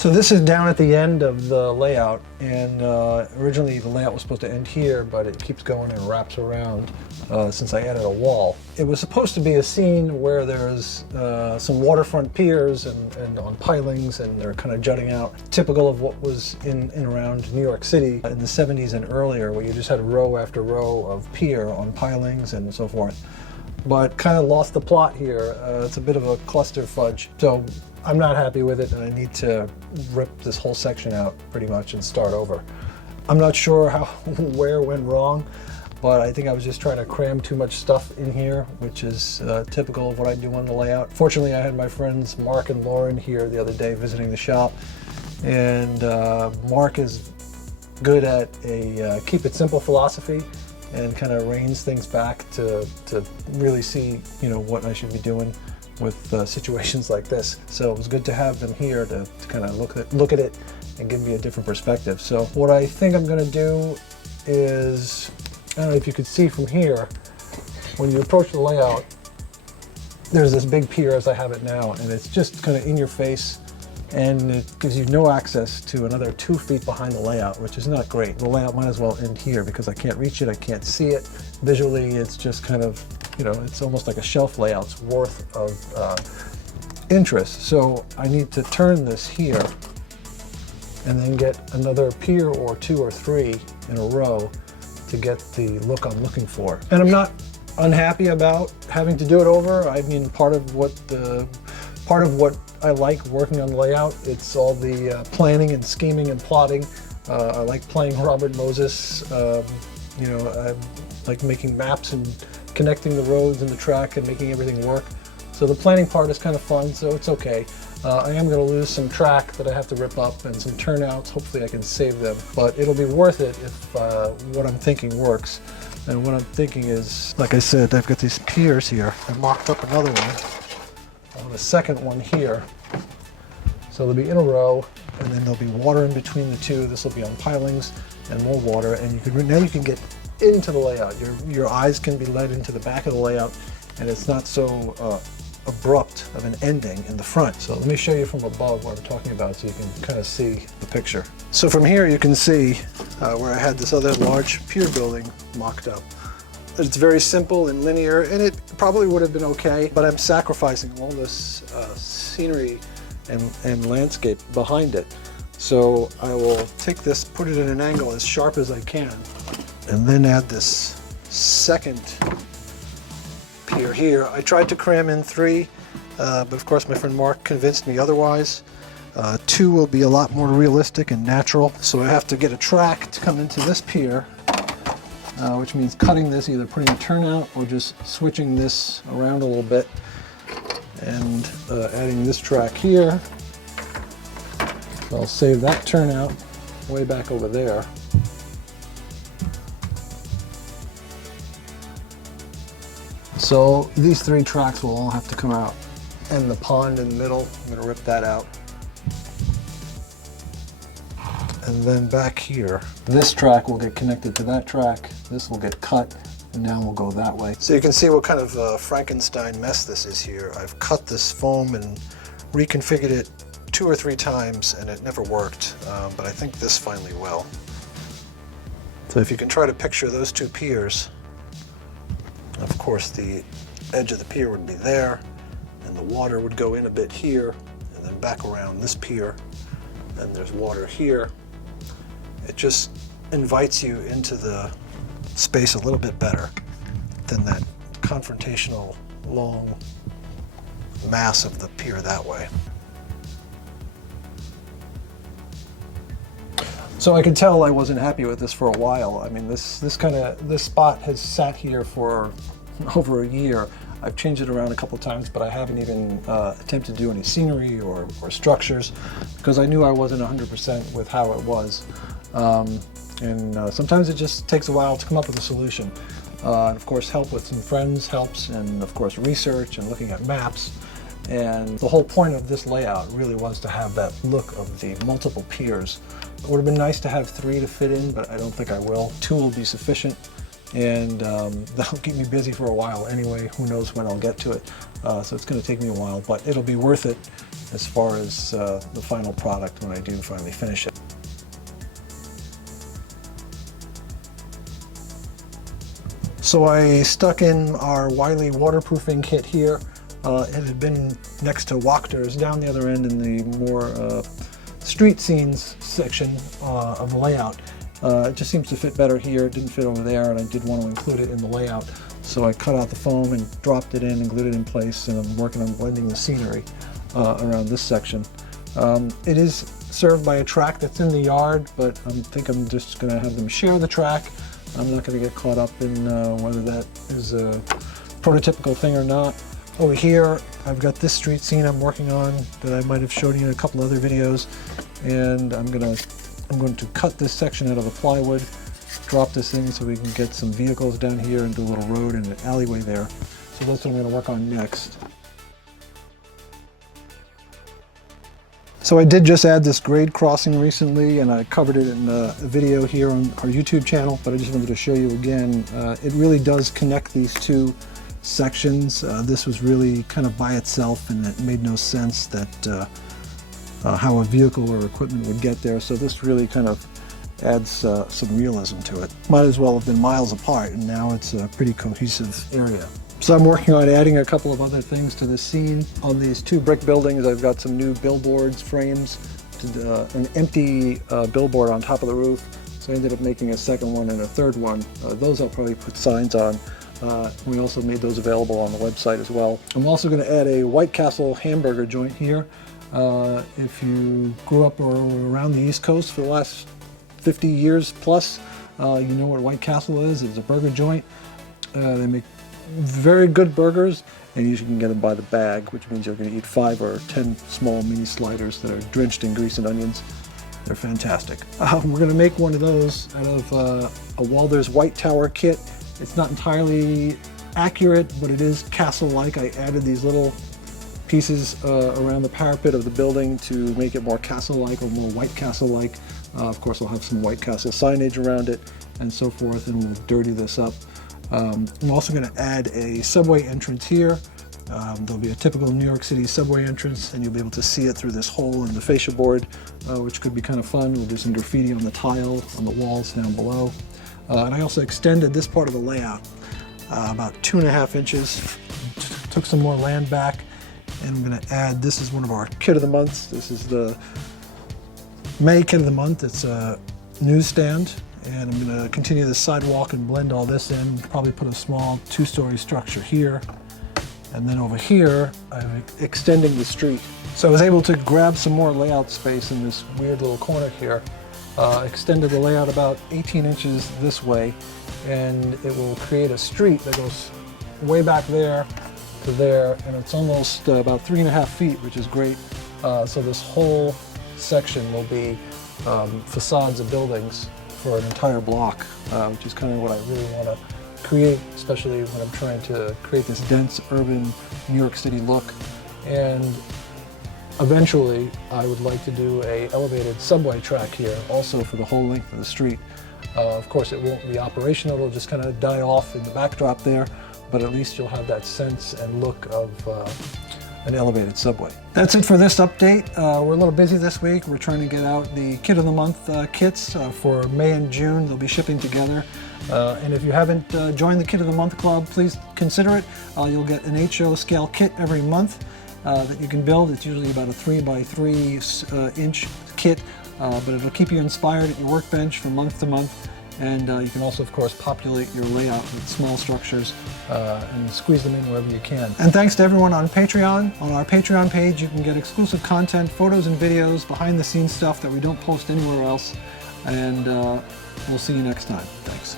So this is down at the end of the layout, and originally the layout was supposed to end here, but it keeps going and wraps around since I added a wall. It was supposed to be a scene where there's some waterfront piers and on pilings, and they're kind of jutting out, typical of what was in around New York City in the 70s and earlier, where you just had row after row of pier on pilings and so forth. But kind of lost the plot here. It's a bit of a cluster fudge. So I'm not happy with it, and I need to rip this whole section out pretty much and start over. I'm not sure where went wrong, but I think I was just trying to cram too much stuff in here, which is typical of what I do on the layout. Fortunately, I had my friends Mark and Lauren here the other day visiting the shop, and Mark is good at a keep it simple philosophy and kind of reins things back to really see, what I should be doing with situations like this. So it was good to have them here to kind of look at it and give me a different perspective. So what I think I'm going to do is, I don't know if you could see from here, when you approach the layout, there's this big pier as I have it now, and it's just kind of in your face, and it gives you no access to another 2 feet behind the layout, which is not great. The layout might as well end here because I can't reach it, I can't see it. Visually, it's just kind of, it's almost like a shelf layout's worth of interest. So I need to turn this here and then get another pier or 2 or 3 in a row to get the look I'm looking for. And I'm not unhappy about having to do it over. I mean, part of what I like working on layout, it's all the planning and scheming and plotting. I like playing Robert Moses. I like making maps and connecting the roads and the track and making everything work. So the planning part is kind of fun, so it's okay. I am going to lose some track that I have to rip up and some turnouts. Hopefully I can save them, but it'll be worth it if what I'm thinking works. And what I'm thinking is, like I said, I've got these piers here. I marked up another one on the second one here. So they'll be in a row, and then there'll be water in between the two. This will be on pilings and more water, and now you can get into the layout. Your eyes can be led into the back of the layout, and it's not so abrupt of an ending in the front. So let me show you from above what I'm talking about so you can kind of see the picture. So from here you can see where I had this other large pier building mocked up. It's very simple and linear, and it probably would have been okay, but I'm sacrificing all this scenery and landscape behind it. So I will take this, put it at an angle as sharp as I can, and then add this second pier here. I tried to cram in 3, but of course my friend Mark convinced me otherwise. 2 will be a lot more realistic and natural, so I have to get a track to come into this pier, which means cutting this, either putting a turnout or just switching this around a little bit and adding this track here. So I'll save that turnout way back over there. So these 3 tracks will all have to come out. And the pond in the middle, I'm going to rip that out. And then back here, this track will get connected to that track, this will get cut, and now we'll go that way. So you can see what kind of Frankenstein mess this is here. I've cut this foam and reconfigured it 2 or 3 times, and it never worked, but I think this finally will. So if you can try to picture those 2 piers, of course the edge of the pier would be there, and the water would go in a bit here, and then back around this pier, and there's water here. It just invites you into the space a little bit better than that confrontational long mass of the pier that way. So I could tell I wasn't happy with this for a while. I mean, this spot has sat here for over a year. I've changed it around a couple of times, but I haven't even attempted to do any scenery or structures because I knew I wasn't 100% with how it was. Sometimes it just takes a while to come up with a solution. And of course, help with some friends helps, and of course, research and looking at maps. And the whole point of this layout really was to have that look of the multiple piers. It would have been nice to have 3 to fit in, but I don't think I will. 2 will be sufficient, and that'll keep me busy for a while anyway. Who knows when I'll get to it. So it's going to take me a while, but it'll be worth it as far as the final product when I do finally finish it. So I stuck in our Wiley waterproofing kit here. It had been next to Wachters down the other end in the more street scenes section of the layout. It just seems to fit better here. It didn't fit over there, and I did want to include it in the layout. So I cut out the foam and dropped it in and glued it in place, and I'm working on blending the scenery around this section. It is served by a track that's in the yard, but I think I'm just going to have them share the track. I'm not going to get caught up in whether that is a prototypical thing or not. Over here, I've got this street scene I'm working on that I might have shown you in a couple other videos, and I'm going to cut this section out of the plywood, drop this in so we can get some vehicles down here and do a little road and an alleyway there. So that's what I'm going to work on next. So I did just add this grade crossing recently, and I covered it in a video here on our YouTube channel, but I just wanted to show you again. It really does connect these two sections. This was really kind of by itself, and it made no sense that how a vehicle or equipment would get there. So this really kind of adds some realism to it. Might as well have been miles apart, and now it's a pretty cohesive area. So I'm working on adding a couple of other things to the scene. On these two brick buildings, I've got some new billboards, frames, an empty billboard on top of the roof. So I ended up making a second one and a third one. Those I'll probably put signs on. We also made those available on the website as well. I'm also going to add a White Castle hamburger joint here. If you grew up or around the East Coast for the last 50 years plus, you know what White Castle is. It's a burger joint. They make very good burgers, and you can get them by the bag, which means you're going to eat 5 or 10 small mini sliders that are drenched in grease and onions. They're fantastic. We're going to make one of those out of a Walther's White Tower kit. It's not entirely accurate, but it is castle-like. I added these little pieces around the parapet of the building to make it more castle-like or more White Castle-like. Of course, I'll have some White Castle signage around it and so forth, and we'll dirty this up. I'm also going to add a subway entrance here. There'll be a typical New York City subway entrance, and you'll be able to see it through this hole in the fascia board, which could be kind of fun. We'll do some graffiti on the tile, on the walls down below. And I also extended this part of the layout about 2.5 inches. Took some more land back, and I'm going to add, this is one of our kit of the months. This is the May kit of the month. It's a newsstand, and I'm going to continue the sidewalk and blend all this in. Probably put a small 2-story structure here. And then over here, I'm extending the street. So I was able to grab some more layout space in this weird little corner here. Extended the layout about 18 inches this way, and it will create a street that goes way back there to there, and it's almost about 3.5 feet, which is great. So this whole section will be facades of buildings for an entire block, which is kind of what I really want to create, especially when I'm trying to create this dense urban New York City look. And eventually I would like to do a elevated subway track here also for the whole length of the street. Of course it won't be operational, it'll just kind of die off in the backdrop there, but at least you'll have that sense and look of an elevated subway. That's it for this update. We're a little busy this week. We're trying to get out the Kit of the Month kits for May and June. They'll be shipping together. And if you haven't joined the Kit of the Month Club, please consider it. You'll get an HO scale kit every month that you can build. It's usually about a 3x3 inch kit, but it'll keep you inspired at your workbench from month to month. And you can also, of course, populate your layout with small structures and squeeze them in wherever you can. And thanks to everyone on Patreon. On our Patreon page, you can get exclusive content, photos and videos, behind-the-scenes stuff that we don't post anywhere else. And we'll see you next time. Thanks.